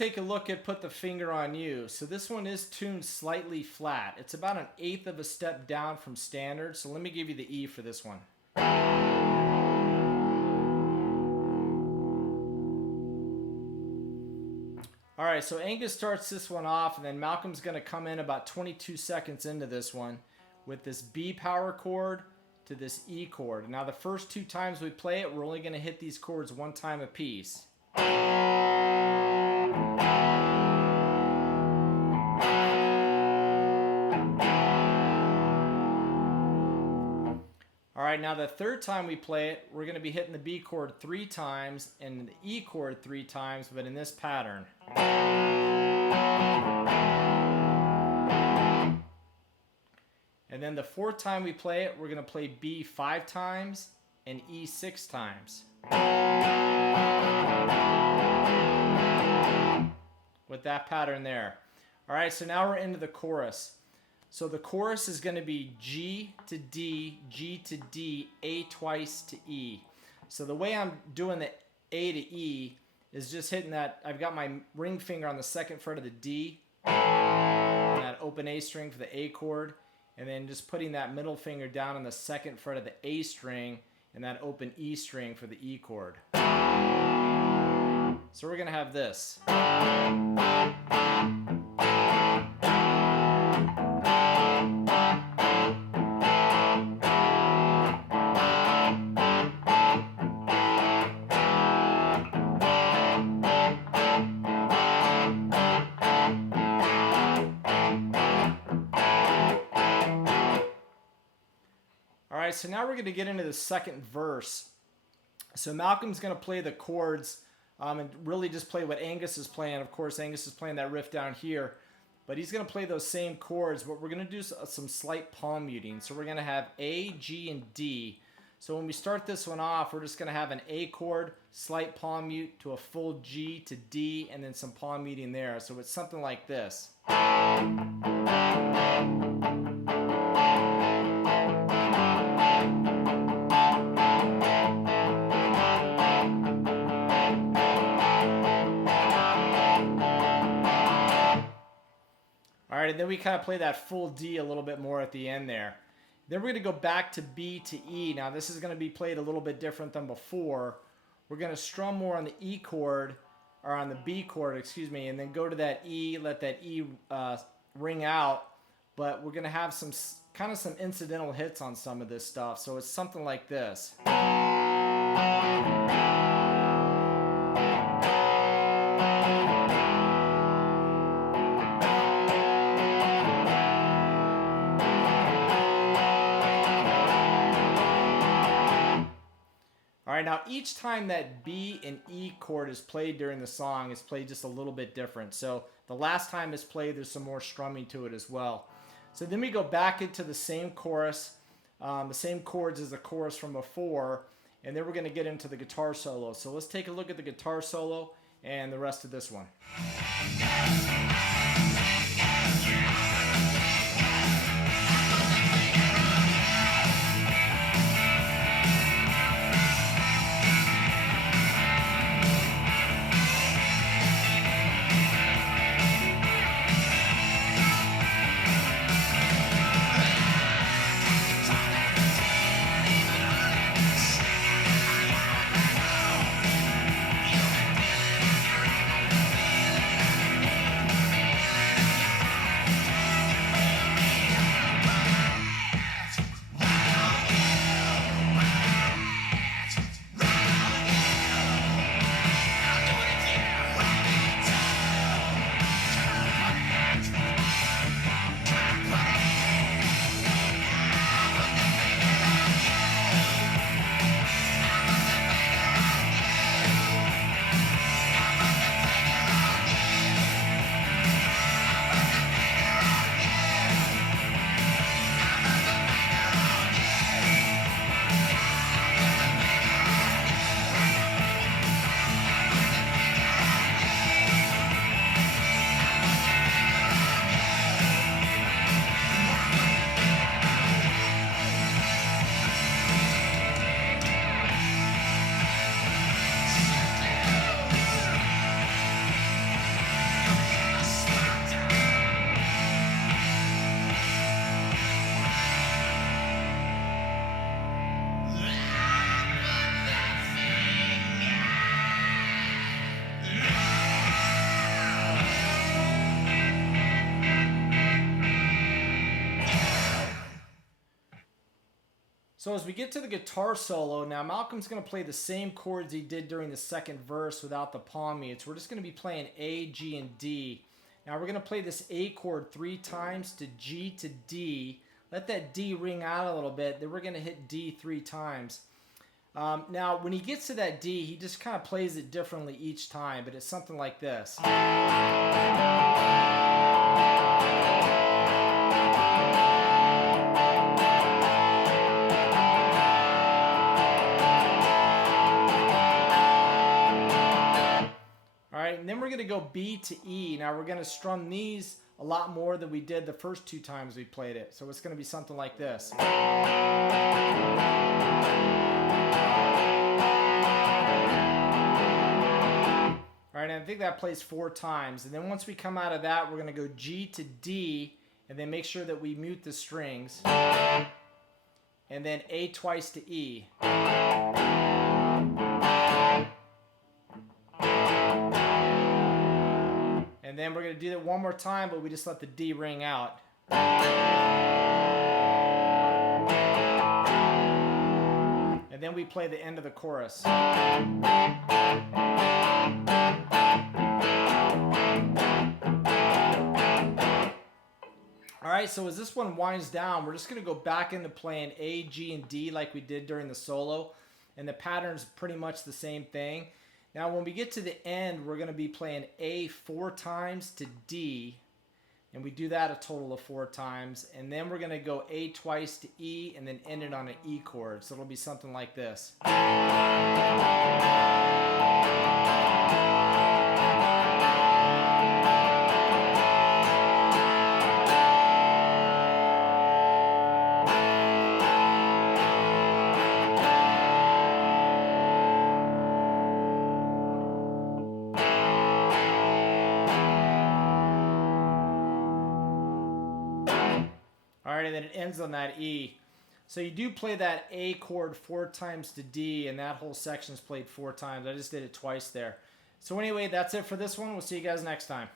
take a look at Put the Finger on You. So this one is tuned slightly flat. It's about an eighth of a step down from standard. So let me give you the E for this one. All right, so Angus starts this one off, and then Malcolm's going to come in about 22 seconds into this one with this B power chord to this E chord. Now the first two times we play it, we're only going to hit these chords one time a piece. All right, now the third time we play it, we're going to be hitting the B chord 3 times and the E chord 3 times, but in this pattern. And then the fourth time we play it, we're going to play B 5 times and E 6 times. With that pattern there. All right, so now we're into the chorus. So the chorus is going to be G to D, G to D, A twice to E. So the way I'm doing the A to E is just hitting that. I've got my ring finger on the second fret of the D, and that open A string for the A chord, and then just putting that middle finger down on the second fret of the A string and that open E string for the E chord. So we're going to have this. Alright, so now we're going to get into the second verse. So Malcolm's going to play the chords and really just play what Angus is playing. Of course, Angus is playing that riff down here, but he's going to play those same chords, but we're going to do some slight palm muting. So we're going to have A, G, and D. So when we start this one off, we're just going to have an A chord, slight palm mute to a full G to D, and then some palm muting there. So it's something like this. Alright, and then we kind of play that full D a little bit more at the end there. Then we're going to go back to B to E. Now this is going to be played a little bit different than before. We're going to strum more on the E chord, or on the B chord, excuse me, and then go to that E, let that E ring out. But we're going to have some kind of some incidental hits on some of this stuff. So it's something like this. Alright, now each time that B and E chord is played during the song, it's played just a little bit different. So the last time it's played, there's some more strumming to it as well. So then we go back into the same chorus, the same chords as the chorus from before, and then we're going to get into the guitar solo. So let's take a look at the guitar solo and the rest of this one. So as we get to the guitar solo, now Malcolm's going to play the same chords he did during the second verse without the palm mutes. We're just going to be playing A, G, and D. Now we're going to play this A chord 3 times to G to D. Let that D ring out a little bit. Then we're going to hit D 3 times. Now when he gets to that D, he just kind of plays it differently each time, but it's something like this. And then we're going to go B to E. Now we're going to strum these a lot more than we did the first 2 times we played it. So it's going to be something like this. All right, and I think that plays 4 times. And then once we come out of that, we're going to go G to D, and then make sure that we mute the strings. And then A twice to E. And then we're going to do that one more time, but we just let the D ring out. And then we play the end of the chorus. Alright, so as this one winds down, we're just going to go back into playing A, G, and D like we did during the solo. And the pattern's pretty much the same thing. Now when we get to the end, we're going to be playing A 4 times to D, and we do that a total of 4 times, and then we're going to go A twice to E, and then end it on an E chord, so it'll be something like this. Alright, and then it ends on that E. So you do play that A chord 4 times to D, and that whole section's played 4 times. I just did it twice there. So anyway, that's it for this one. We'll see you guys next time.